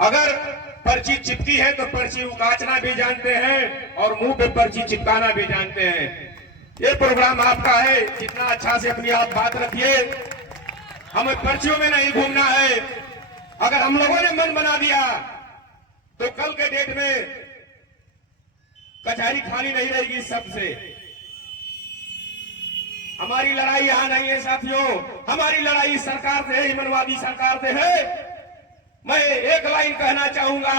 अगर पर्ची चिपकी है तो पर्ची उकाचना भी जानते हैं और मुंह पे पर्ची चिपकाना भी जानते हैं। ये प्रोग्राम आपका है, जितना अच्छा से अपनी आप बात रखिए। हमें पर्चियों में नहीं घूमना है। अगर हम लोगों ने मन बना दिया तो कल के डेट में कचहरी खाली नहीं रहेगी सबसे। हमारी लड़ाई यहां नहीं है साथियों, हमारी लड़ाई सरकार से है, हिमनवादी सरकार से है। मैं एक लाइन कहना चाहूंगा,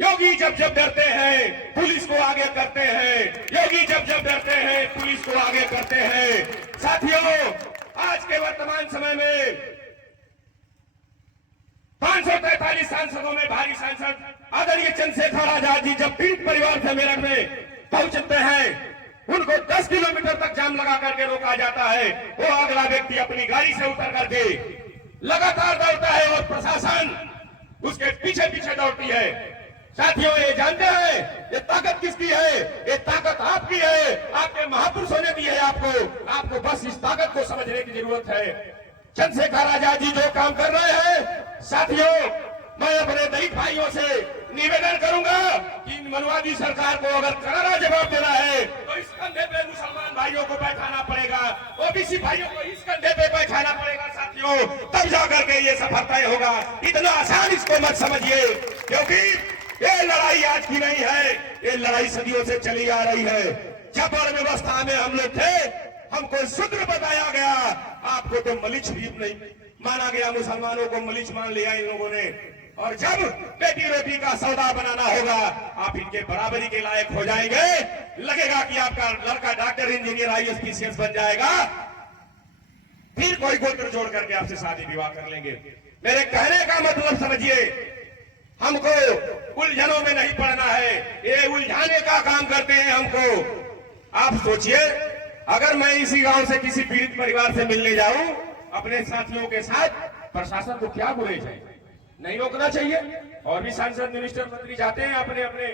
योगी जब जब डरते हैं पुलिस को आगे करते हैं, योगी जब जब डरते हैं पुलिस को आगे करते हैं। साथियों, आज के वर्तमान समय में 543 सांसदों में भारी सांसद आदरणीय चंद्रशेखर आजाद जी जब पीड़ित परिवार से मेरठ में पहुंचते हैं, उनको 10 किलोमीटर तक जाम लगा करके रोका जाता है। वो अगला व्यक्ति अपनी गाड़ी से उतर करके लगातार दौड़ता है और प्रशासन उसके पीछे पीछे दौड़ती है। साथियों, ये जानते हैं ये ताकत किसकी है? ये ताकत आपकी है, आपके महापुरुषों ने दी है आपको बस इस ताकत को समझने की जरूरत है। चंद्रशेखर आजाद जी जो काम कर रहे हैं, साथियों, मैं अपने दलित भाइयों से निवेदन करूंगा कि मनवादी सरकार को अगर करारा जवाब देना है तो इस कंधे पे मुसलमान भाइयों को बैठाना पड़ेगा, ओबीसी भाइयों को इस कंधे पे बैठाना पड़ेगा साथियों, तब जाकर के ये सफल तय होगा। इतना आसान इसको मत समझिए, क्योंकि ये लड़ाई आज की नहीं है, ये लड़ाई सदियों से चली आ रही है। जबर व्यवस्था में हम लोग थे, हमको शूद्र बताया गया, आपको तो मलिच भी नहीं माना गया, मुसलमानों को मलिच मान लिया इन लोगों ने। और जब बेटी रोटी का सौदा बनाना होगा, आप इनके बराबरी के लायक हो जाएंगे, लगेगा कि आपका लड़का डॉक्टर, इंजीनियर, आईएएस, पीसीएस बन जाएगा, फिर कोई गोत्र जोड़ करके आपसे शादी विवाह कर लेंगे। मेरे कहने का मतलब समझिए, हमको उलझनों में नहीं पड़ना है, ये उलझाने का काम करते हैं हमको। आप सोचिए, अगर मैं इसी गांव से किसी पीड़ित परिवार से मिलने जाऊं अपने साथियों के साथ, प्रशासन को क्या गुरेज है? नहीं रोकना चाहिए। और भी सांसद, मिनिस्टर, मंत्री जाते हैं अपने अपने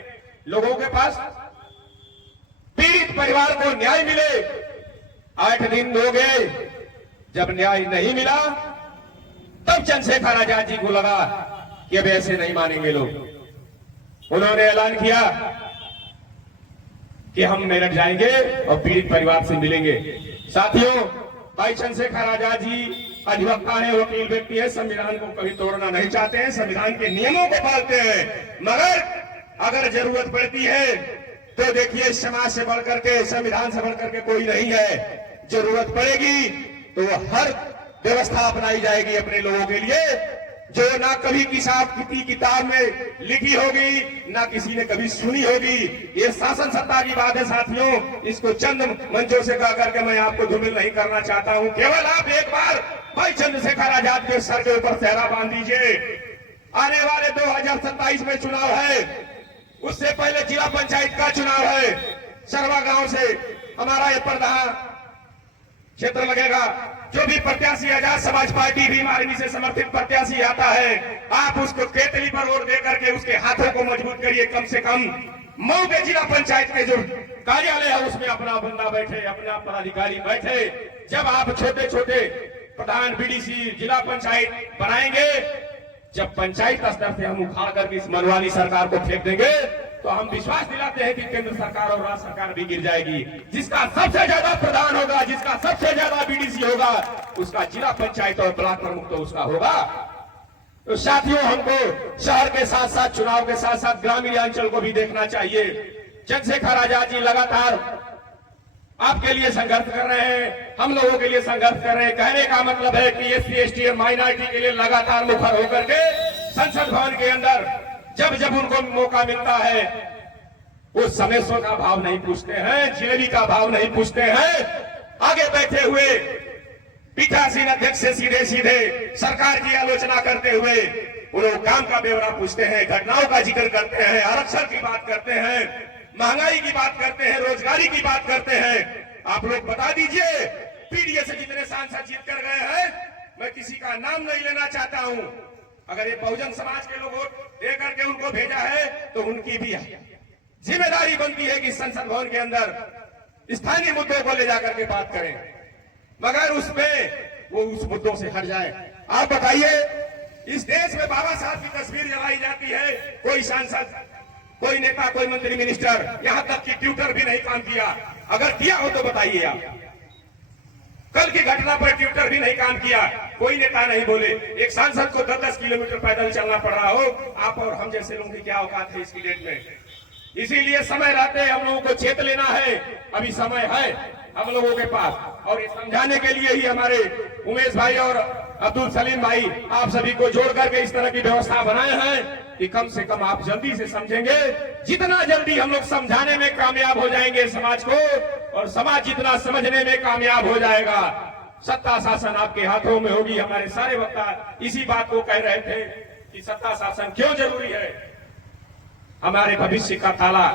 लोगों के पास। पीड़ित परिवार को न्याय मिले, 8 दिन हो गए, जब न्याय नहीं मिला तब चंद्रशेखर आजाद जी को लगा कि अब ऐसे नहीं मानेंगे लोग। उन्होंने ऐलान किया कि हम मेरठ जाएंगे और पीड़ित परिवार से मिलेंगे। साथियों, भाई चंद्रशेखर आजाद जी अधिवक्ता है, वकील व्यक्ति है, संविधान को कभी तोड़ना नहीं चाहते हैं, संविधान के नियमों को पालते हैं। मगर अगर जरूरत पड़ती है तो देखिए, समाज से बढ़कर के, संविधान से बढ़कर के कोई नहीं है। जरूरत पड़ेगी तो हर व्यवस्था अपनाई जाएगी अपने लोगों के लिए, जो ना कभी किसी किताब में लिखी होगी, ना किसी ने कभी सुनी होगी। ये शासन सत्ता की बात है साथियों, इसको चंद मंचों से कह करके मैं आपको धूमिल नहीं करना चाहता हूं। केवल आप एक बार भाई चंद्रशेखर आजाद के सर के ऊपर सेहरा बांध दीजिए। आने वाले 2027 में चुनाव है, उससे पहले जिला पंचायत का चुनाव है। सरवा गांव से हमारा ये प्रधान क्षेत्र लगेगा। जो भी प्रत्याशी आजाद समाज पार्टी भीम आर्मी से समर्थित प्रत्याशी आता है, आप उसको केतली पर वोट देकर के उसके हाथों को मजबूत करिए। कम से कम मऊ के जिला पंचायत के जो कार्यालय है उसमें अपना बंदा बैठे, अपना पदाधिकारी बैठे। जब आप छोटे छोटे प्रधान, बीडीसी, जिला पंचायत बनाएंगे, जब पंचायत स्तर से हम उखाड़ करके इस मनवाली सरकार को फेंक देंगे, तो हम विश्वास दिलाते हैं कि केंद्र सरकार और राज्य सरकार भी गिर जाएगी। जिसका सबसे ज्यादा प्रधान होगा, जिसका सबसे ज्यादा बीडीसी होगा, उसका जिला पंचायत और ब्लॉक प्रमुख तो उसका होगा। तो साथियों, हमको शहर के साथ साथ, चुनाव के साथ साथ ग्रामीण अंचल को भी देखना चाहिए। चंद्रशेखर आजाद जी लगातार आपके लिए संघर्ष कर रहे हैं, हम लोगों के लिए संघर्ष कर रहे हैं। कहने का मतलब है कि एससी, एसटी और माइनॉरिटी के लिए लगातार मुखर होकर के संसद भवन के अंदर जब जब उनको मौका मिलता है, वो समेसों का भाव नहीं पूछते हैं, जिलेबी का भाव नहीं पूछते हैं। आगे बैठे हुए पीठासीन अध्यक्ष से सीधे सीधे सरकार की आलोचना करते हुए वो लोग काम का ब्यौरा पूछते हैं, घटनाओं का जिक्र करते हैं, आरक्षण की बात करते हैं, महंगाई की बात करते हैं, रोजगारी की बात करते हैं। आप लोग बता दीजिए, पीडीए से जितने सांसद जीत कर गए हैं, मैं किसी का नाम नहीं लेना चाहता हूं। अगर ये बहुजन समाज के लोग वोट दे करके उनको भेजा है तो उनकी भी जिम्मेदारी बनती है कि संसद भवन के अंदर स्थानीय मुद्दों को ले जाकर के बात करें, मगर उसमें वो उस मुद्दों से हट जाए। आप बताइए, इस देश में बाबा साहब की तस्वीर जलाई जाती है, कोई सांसद, कोई नेता, कोई मंत्री, मिनिस्टर, यहां तक कि ट्विटर भी नहीं काम किया। अगर किया हो तो बताइए आप। कल की घटना पर ट्विटर भी नहीं काम किया, कोई नेता नहीं बोले। एक सांसद को 10-10 किलोमीटर पैदल चलना पड़ रहा हो, आप और हम जैसे लोगों की क्या औकात है इसकी डेट में। इसीलिए समय रहते हम लोगों को चेत लेना है। अभी समय है हम लोगों के पास, और ये समझाने के लिए ही हमारे उमेश भाई और अब्दुल सलीम भाई आप सभी को जोड़ करके इस तरह की व्यवस्था बनाए हैं कि कम से कम आप जल्दी से समझेंगे। जितना जल्दी हम लोग समझाने में कामयाब हो जाएंगे समाज को, और समाज जितना समझने में कामयाब हो जाएगा, सत्ता शासन आपके हाथों में होगी। हमारे सारे वक्ता इसी बात को कह रहे थे कि सत्ता शासन क्यों जरूरी है। हमारे भविष्य का ताला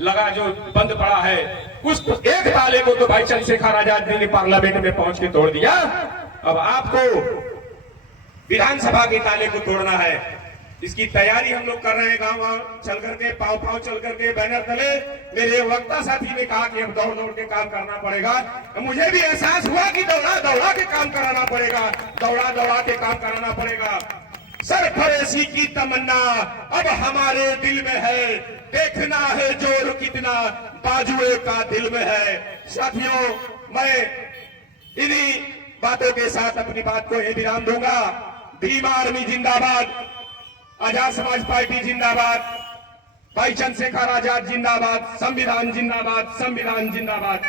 लगा जो बंद पड़ा है, उस एक ताले को तो भाई चंद्रशेखर आजाद जी ने पार्लियामेंट में पहुंच के तोड़ दिया। अब आपको विधानसभा के ताले को तोड़ना है। इसकी तैयारी हम लोग कर रहे हैं, गांव चल करके, पांव पांव चल करके, बैनर तले। मेरे वक्ता साथी ने कहा कि अब दौड़ दौड़ के काम करना पड़ेगा। मुझे भी एहसास हुआ कि दौड़ा दौड़ा के काम कराना पड़ेगा, दौड़ा दौड़ा के काम कराना पड़ेगा। सरफरेशी की तमन्ना अब हमारे दिल में है, देखना है जोर कितना बाजुए का दिल में है। साथियों, मैं इन्हीं बातों के साथ अपनी बात को विराम दूंगा। भीम आर्मी जिंदाबाद, आजाद समाज पार्टी जिंदाबाद, भाई चंद्रशेखर आजाद जिंदाबाद, संविधान जिंदाबाद, संविधान जिंदाबाद।